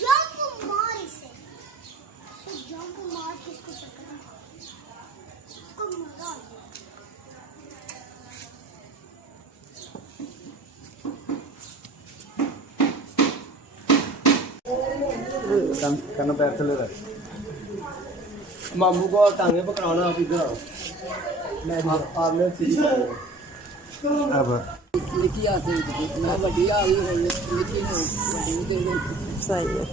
Jump मार इसे, jump मार के इसको पकड़, इसको मजा आ गया। करना पैर चले रहा मामू को टांगे पकड़ाना आप इधर आओ आपने अब लिखी आते मैं बढ़िया आ गई लिखी नहीं बढ़िया दे दो सही है।